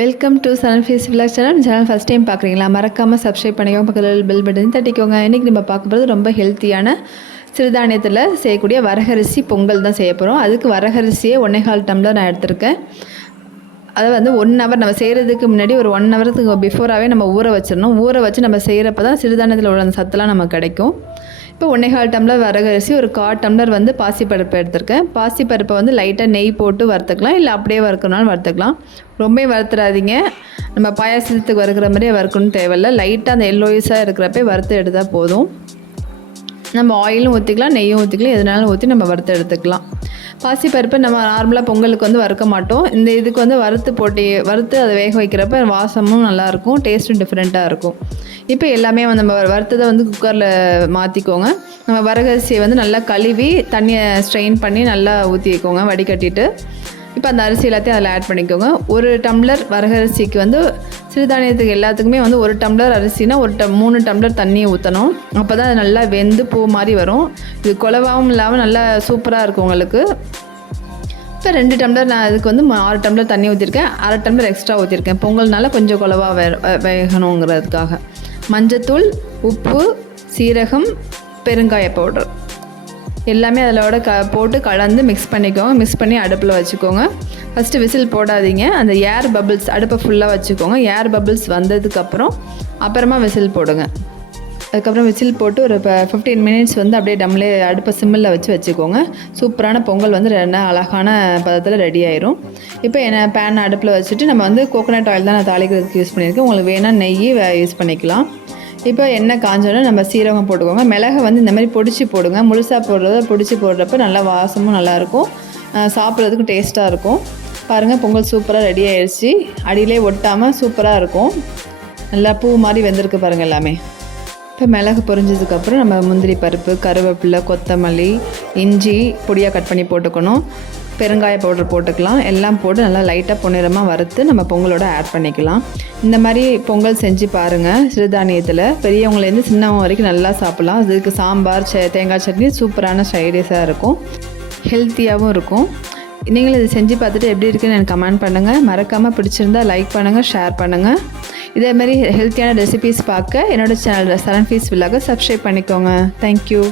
Welcome to சன் ஃபீஸ் vlog channel first time பார்க்குறீங்களா? மறக்காமல் சப்ஸ்கிரைப் பண்ணிக்கோங்க, பக்கத்தில் பெல் பட்டன் தட்டிக்கோங்க. இன்றைக்கி நம்ம பார்க்க போகிறது ரொம்ப ஹெல்த்தியான சிறுதானியத்தில் செய்யக்கூடிய வரகரிசி பொங்கல் தான் செய்ய போகிறோம். அதுக்கு வரகரிசியே 1.25 டம்ளர் நான் எடுத்திருக்கேன். அதை வந்து 1 ஹவர் நம்ம செய்கிறதுக்கு முன்னாடி ஒரு 1 ஹவருக்கு பிஃபோராகவே நம்ம ஊற வச்சிடணும். ஊற வச்சு நம்ம செய்கிறப்ப தான் சிறுதானியத்தில் உள்ள அந்த சத்துலாம் நமக்கு கிடைக்கும். இப்போ 1.25 டம்ளர் வரகரிசி, ஒரு 1/4 டம்ளர் வந்து பாசிப்பருப்பு எடுத்திருக்கேன். பாசிப்பருப்பை வந்து லைட்டாக நெய் போட்டு வறுத்துக்கலாம், இல்லை அப்படியே வறுக்கணும்னாலும் வறுத்துக்கலாம். ரொம்ப வறுத்துறாதீங்க, நம்ம பாயாசத்துக்கு வறுக்கிற மாதிரியே வறுக்கணும்னு தேவையில்லை. லைட்டாக அந்த எல்லோயிஸாக இருக்கிறப்ப வறுத்து எடுத்தால் போதும். நம்ம ஆயிலும் ஊற்றிக்கலாம், நெய்யும் ஊற்றிக்கலாம், எதுனாலும் ஊற்றி நம்ம வறுத்து எடுத்துக்கலாம். பாசிப்பருப்பை நம்ம நார்மலாக பொங்கலுக்கு வந்து வறுக்க மாட்டோம். இந்த இதுக்கு வந்து வறுத்து அதை வேக வைக்கிறப்ப வாசமும் நல்லாயிருக்கும், டேஸ்ட்டும் டிஃப்ரெண்ட்டாக இருக்கும். இப்போ எல்லாமே நம்ம வறுத்ததை வந்து குக்கரில் மாற்றிக்கோங்க. நம்ம வரகரிசியை வந்து நல்லா கழுவி தண்ணியை ஸ்ட்ரெயின் பண்ணி நல்லா ஊற்றி வைக்கோங்க, வடிகட்டிட்டு. இப்போ அந்த அரிசி எல்லாத்தையும் அதில் ஆட் பண்ணிக்கோங்க. 1 டம்ளர் வரகரிசிக்கு வந்து சிறுதானியத்துக்கு எல்லாத்துக்குமே வந்து 1 டம்ளர் அரிசினா 3 டம்ளர் தண்ணியை ஊற்றணும். அப்போ தான் அது நல்லா வெந்து பூ மாதிரி வரும். இது குழவாவும் இல்லாமல் நல்லா சூப்பராக இருக்கும் உங்களுக்கு. இப்போ 2 டம்ளர் நான் அதுக்கு வந்து 6 டம்ளர் தண்ணி ஊற்றிருக்கேன். 1/2 டம்ளர் எக்ஸ்ட்ரா ஊற்றிருக்கேன், பொங்கல்னால கொஞ்சம் குழவா வேகணுங்கிறதுக்காக. மஞ்சத்தூள், உப்பு, சீரகம், பெருங்காய பவுடர் எல்லாமே அதிலோட போட்டு கலந்து மிக்ஸ் பண்ணிக்கோங்க. மிக்ஸ் பண்ணி அடுப்பில் வச்சுக்கோங்க. ஃபஸ்ட்டு விசில் போடாதீங்க, அந்த ஏர் பபிள்ஸ் அடுப்பை ஃபுல்லாக வச்சுக்கோங்க. ஏர் பபிள்ஸ் வந்ததுக்கப்புறம் அப்புறமா விசில் போடுங்க. அதுக்கப்புறம் விசில் போட்டு ஒரு 15 மினிட்ஸ் வந்து அப்படியே அடுப்பை சிம்மில் வச்சுக்கோங்க. சூப்பரான பொங்கல் வந்து அழகான பதத்தில் ரெடி ஆயிரும். இப்போ பேன் அடுப்பில் வச்சுட்டு நம்ம வந்து கோகோனட் ஆயில் தான் நான் தாளிக்கிறதுக்கு யூஸ் பண்ணியிருக்கேன். உங்களுக்கு வேணால் நெய் யூஸ் பண்ணிக்கலாம். இப்போ எண்ணெய் காஞ்சோன்னா நம்ம சீரகம் போட்டுக்கோங்க. மிளகை வந்து இந்த மாதிரி பொடிச்சு போடுங்க. முழுசாக பொடிச்சு போடுறப்ப நல்லா வாசமும் நல்லாயிருக்கும், சாப்பிட்றதுக்கு டேஸ்ட்டாக இருக்கும். பாருங்கள், பொங்கல் சூப்பராக ரெடி ஆயிடுச்சு. அடியிலே ஒட்டாமல் சூப்பராக இருக்கும். நல்லா பூ மாதிரி வெந்திருக்கு பாருங்கள் எல்லாமே. இப்போ மிளகு பொரிஞ்சதுக்கப்புறம் நம்ம முந்திரி பருப்பு, கருவேப்பிலை, கொத்தமல்லி, இஞ்சி பொடியாக கட் பண்ணி போட்டுக்கணும். பெருங்காய பவுடர் போட்டுக்கலாம். எல்லாம் போட்டு நல்லா லைட்டாக பொன்னிறமாக வறுத்து நம்ம பொங்கலோட ஆட் பண்ணிக்கலாம். இந்த மாதிரி பொங்கல் செஞ்சு பாருங்கள். சிறுதானியத்தில் பெரியவங்களேருந்து சின்னவங்க வரைக்கும் நல்லா சாப்பிட்லாம். அதுக்கு சாம்பார், தேங்காய் சட்னி சூப்பரான ஸ்டைடிஷாக இருக்கும், ஹெல்த்தியாகவும் இருக்கும். நீங்களும் இது செஞ்சு பார்த்துட்டு எப்படி இருக்குன்னு எனக்கு கமெண்ட் பண்ணுங்கள். மறக்காமல் பிடிச்சிருந்தால் லைக் பண்ணுங்கள், ஷேர் பண்ணுங்கள். இதேமாதிரி ஹெல்த்தியான ரெசிபீஸ் பார்க்க என்னோடய சேனல் சன் ஃபீஸ் விலாகை சப்ஸ்கிரைப் பண்ணிக்கோங்க. தேங்க்யூ.